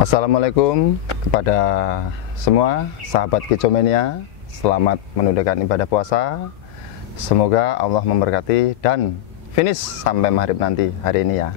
Assalamualaikum kepada semua sahabat Kicomania. Selamat menunaikan ibadah puasa. Semoga Allah memberkati dan finish sampai maghrib nanti hari ini ya.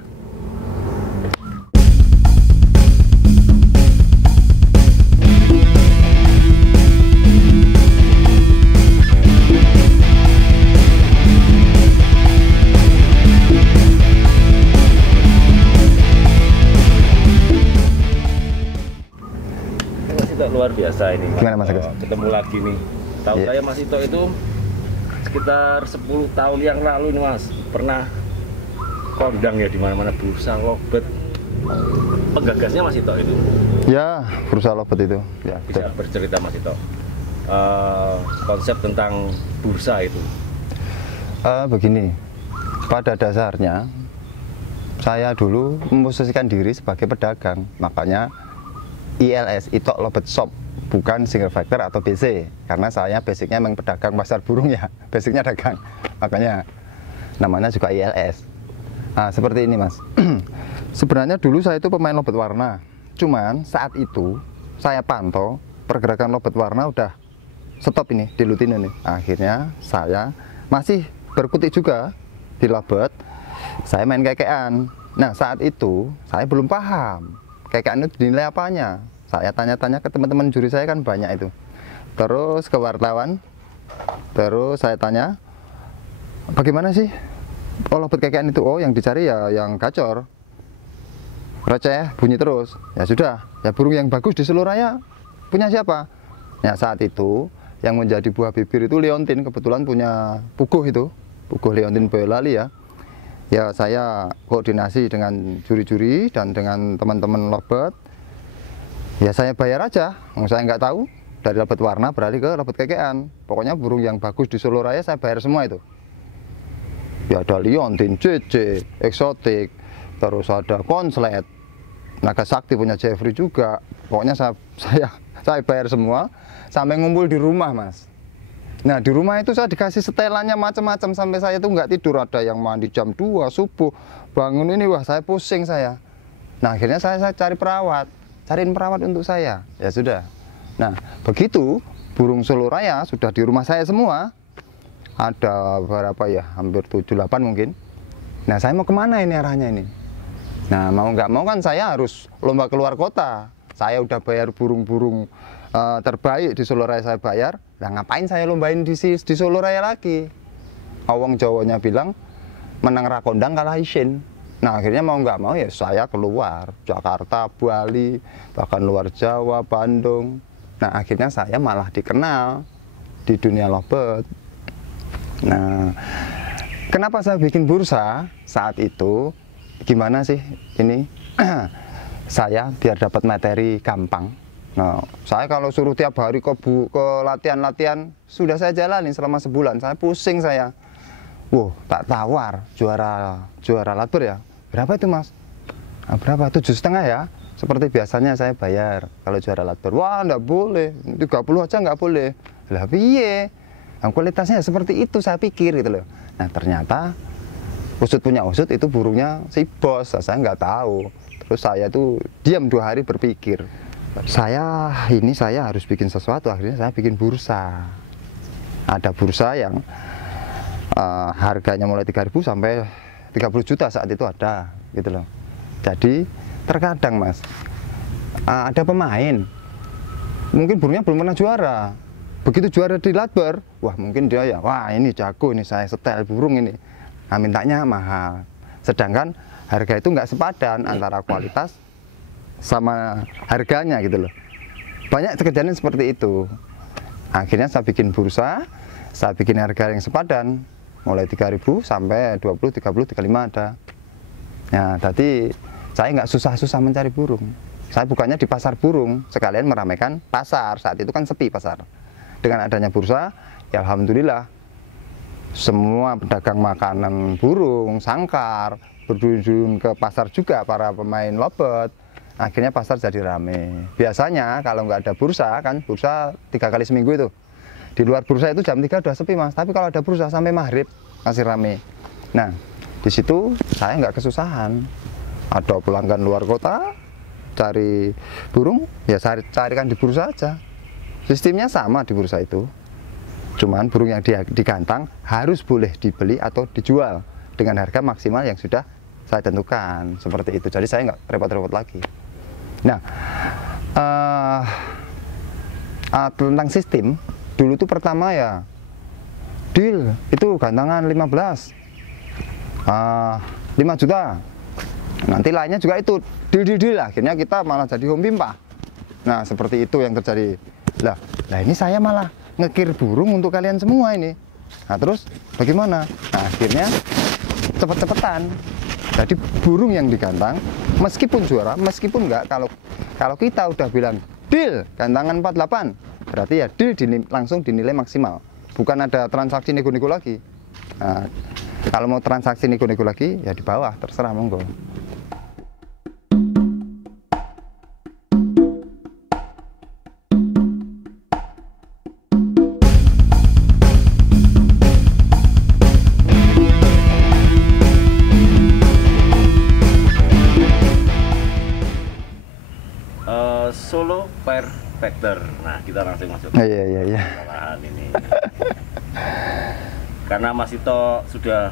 Luar biasa ini Mas. Gimana Mas Agus? Ketemu lagi nih. Tahu saya Mas Ito itu sekitar 10 tahun yang lalu nih Mas, pernah kondang ya di mana-mana, bursa lobet. Penggagasnya Mas Ito itu. Ya, bursa lobet itu. Ya, bisa bercerita Mas Ito. Konsep tentang bursa itu. Begini, pada dasarnya saya dulu memposisikan diri sebagai pedagang, makanya ILS, Itok Lobet Shop, bukan single factor atau BC, karena saya basicnya memang pedagang pasar burung ya, basicnya dagang, makanya namanya juga ILS. Nah, seperti ini Mas. Sebenarnya dulu saya itu pemain lobet warna, cuman saat itu saya pantau pergerakan lobet warna udah stop ini, dilutin ini. Akhirnya saya masih berkutik juga di lobet, saya main kekean. Nah, saat itu saya belum paham kekean itu dinilai apanya. Saya tanya-tanya ke teman-teman juri saya kan banyak itu. Terus ke wartawan, terus saya tanya, bagaimana sih lobet kekean itu? Oh, yang dicari ya yang gacor, receh, bunyi terus. Ya sudah, ya burung yang bagus di seluruh raya punya siapa? Ya saat itu yang menjadi buah bibir itu Leontin, kebetulan punya puguh itu, puguh Leontin Boyolali ya. Ya saya koordinasi dengan juri-juri dan dengan teman-teman lobet. Ya saya bayar aja, saya nggak tahu dari lobet warna beralih ke lobet kekean. Pokoknya burung yang bagus di Solo Raya saya bayar semua itu. Ya ada Leontin, CC, eksotik, terus ada konslet, Naga Sakti punya Jeffrey juga. Pokoknya saya bayar semua sampai ngumpul di rumah Mas. Nah di rumah itu saya dikasih setelannya macam-macam sampai saya tuh nggak tidur. Ada yang mandi jam 2 subuh, bangun ini wah saya pusing saya. Nah akhirnya saya cari perawat, cariin perawat untuk saya. Ya sudah. Nah begitu burung Solo Raya sudah di rumah saya semua. Ada berapa ya, hampir 7-8 mungkin. Nah saya mau kemana ini arahnya ini? Nah mau nggak mau kan saya harus lomba keluar kota. Saya udah bayar burung-burung terbaik di Solo Raya saya bayar. Nah ngapain saya lombain di Solo Raya lagi? Awang Jawanya bilang menang rakondang kalah isin. Nah akhirnya mau nggak mau ya saya keluar Jakarta, Bali, bahkan luar Jawa, Bandung. Nah akhirnya saya malah dikenal di dunia lobet. Nah kenapa saya bikin bursa saat itu? Gimana sih ini? Saya biar dapat materi gampang. Nah, saya kalau suruh tiap hari ke latihan-latihan, sudah saya jalani selama sebulan. Saya pusing saya. Wow, tak tawar juara latber ya. Berapa itu Mas? Nah, berapa? 7,5 ya. Seperti biasanya saya bayar kalau juara latber. Wah, enggak boleh. 30 aja enggak boleh. Lah piye? Nah, kualitasnya seperti itu saya pikir gitu loh. Nah, ternyata usut punya usut itu burungnya si bos. Saya nggak tahu. Terus saya tuh diam 2 hari berpikir. Saya harus bikin sesuatu, akhirnya saya bikin bursa. Ada bursa yang harganya mulai 3.000 sampai 30 juta saat itu ada gitu loh. Jadi terkadang Mas ada pemain mungkin burungnya belum pernah juara, begitu juara di latber, wah mungkin dia ya wah ini jago, ini saya setel burung ini, nah mintanya mahal. Sedangkan harga itu nggak sepadan antara kualitas sama harganya gitu loh. Banyak kejadian seperti itu. Akhirnya saya bikin bursa, saya bikin harga yang sepadan, mulai 3.000 sampai 20, 30, 35 ada. Nah, tadi saya nggak susah-susah mencari burung. Saya bukannya di pasar burung, sekalian meramaikan pasar. Saat itu kan sepi pasar. Dengan adanya bursa, ya alhamdulillah, semua pedagang makanan burung, sangkar, berduyun ke pasar juga para pemain lobet. Akhirnya pasar jadi rame. Biasanya kalau nggak ada bursa, kan bursa 3 kali seminggu itu. Di luar bursa itu jam 3 udah sepi Mas. Tapi kalau ada bursa sampai maghrib masih rame. Nah di situ saya nggak kesusahan. Ada pelanggan luar kota, cari burung, ya carikan di bursa aja. Sistemnya sama di bursa itu. Cuman burung yang digantang harus boleh dibeli atau dijual dengan harga maksimal yang sudah saya tentukan. Seperti itu. Jadi saya nggak repot-repot lagi. Nah, tentang sistem, dulu tuh pertama ya, deal, itu gantangan 15, 5 juta. Nanti lainnya juga itu, deal. Akhirnya kita malah jadi home pimpah. Nah, seperti itu yang terjadi. Lah ini saya malah ngekir burung untuk kalian semua ini. Nah, terus bagaimana? Nah, akhirnya cepet-cepetan. Jadi burung yang digantang, meskipun juara, meskipun enggak, kalau kita udah bilang deal gantangan 48, berarti ya deal langsung dinilai maksimal. Bukan ada transaksi nego-nego lagi. Nah, kalau mau transaksi nego-nego lagi, ya di bawah, terserah, monggo. Solo Pair Factor. Nah, kita langsung masuk ke Iya. olahan ini. Karena Mas Ito sudah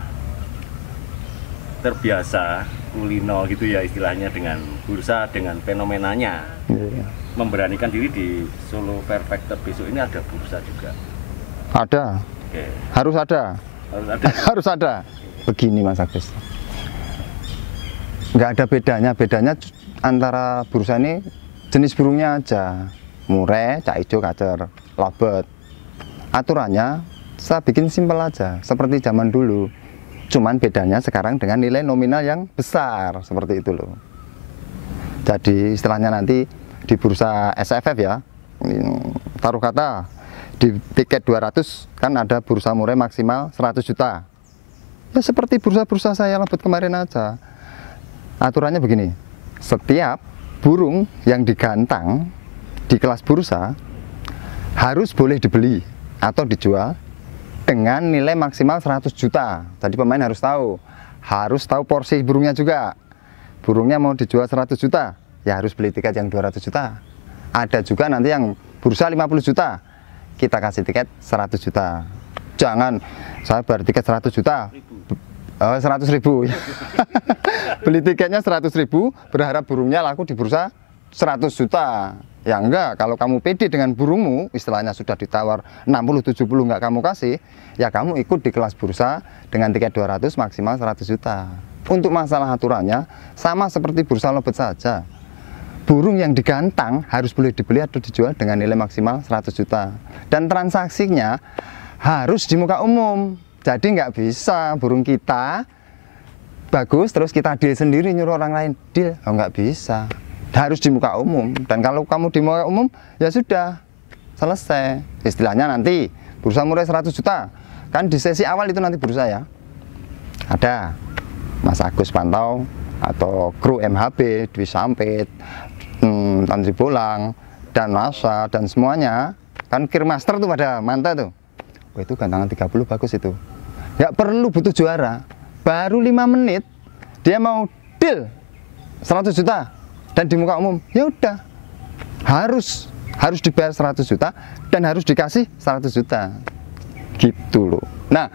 terbiasa kulino gitu ya istilahnya dengan bursa, dengan fenomenanya. Iya. Memberanikan diri di Solo Pair Factor besok ini ada bursa juga. Ada. Oke. Harus ada. Harus ada. Harus ada. Begini Mas Agus. Nggak ada bedanya antara bursa ini jenis burungnya aja. Murai, cak ijo, kacer, lobet. Aturannya saya bikin simpel aja, seperti zaman dulu. Cuman bedanya sekarang dengan nilai nominal yang besar, seperti itu loh. Jadi istilahnya nanti di bursa SFF ya, taruh kata di tiket 200 kan ada bursa murai maksimal 100 juta. Ya seperti bursa-bursa saya lobet kemarin aja. Aturannya begini, setiap burung yang digantang di kelas bursa harus boleh dibeli atau dijual dengan nilai maksimal 100 juta. Jadi pemain harus tahu porsi burungnya juga. Burungnya mau dijual 100 juta, ya harus beli tiket yang 200 juta. Ada juga nanti yang bursa 50 juta, kita kasih tiket 100 juta. Jangan saya bayar tiket 100 juta, 100 ribu. Beli tiketnya 100 ribu, berharap burungnya laku di bursa 100 juta. Ya enggak, kalau kamu pede dengan burungmu, istilahnya sudah ditawar 60-70 enggak kamu kasih, ya kamu ikut di kelas bursa dengan tiket 200 maksimal 100 juta. Untuk masalah aturannya, sama seperti bursa lobet saja. Burung yang digantang harus boleh dibeli atau dijual dengan nilai maksimal 100 juta. Dan transaksinya harus di muka umum. Jadi nggak bisa burung kita bagus terus kita deal sendiri nyuruh orang lain deal, nggak bisa. Harus di muka umum. Dan kalau kamu di muka umum ya sudah selesai. Istilahnya nanti bursa murai 100 juta kan di sesi awal itu nanti bursa ya. Ada Mas Agus pantau atau kru MHB, Dwi Sampit, Tanri Bolang dan Masa dan semuanya kan Kirmaster tuh pada mantap tuh. Oh, itu gantangan 30 bagus itu. Nggak perlu butuh juara. Baru 5 menit dia mau deal 100 juta dan di muka umum. Ya udah. Harus dibayar 100 juta dan harus dikasih 100 juta. Gitu loh. Nah,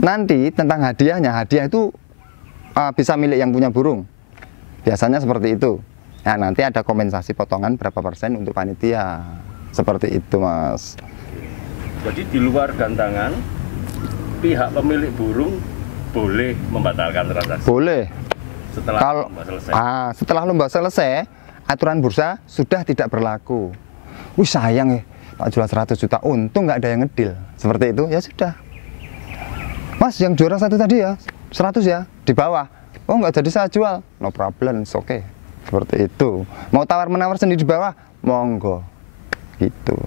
nanti tentang hadiahnya, hadiah itu bisa milik yang punya burung. Biasanya seperti itu. Nah, nanti ada kompensasi potongan berapa persen untuk panitia. Seperti itu, Mas. Jadi di luar gantangan, pihak pemilik burung boleh membatalkan transaksi. Boleh. Setelah lomba selesai. Setelah lomba selesai, aturan bursa sudah tidak berlaku. Wih sayang ya, tak jual 100 juta, untung nggak ada yang ngedil. Seperti itu, ya sudah. Mas, yang juara satu tadi ya, 100 ya, di bawah. Oh nggak jadi saya jual, no problem, it's okay. Seperti itu. Mau tawar-menawar sendiri di bawah, monggo. Gitu.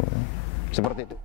Seperti itu.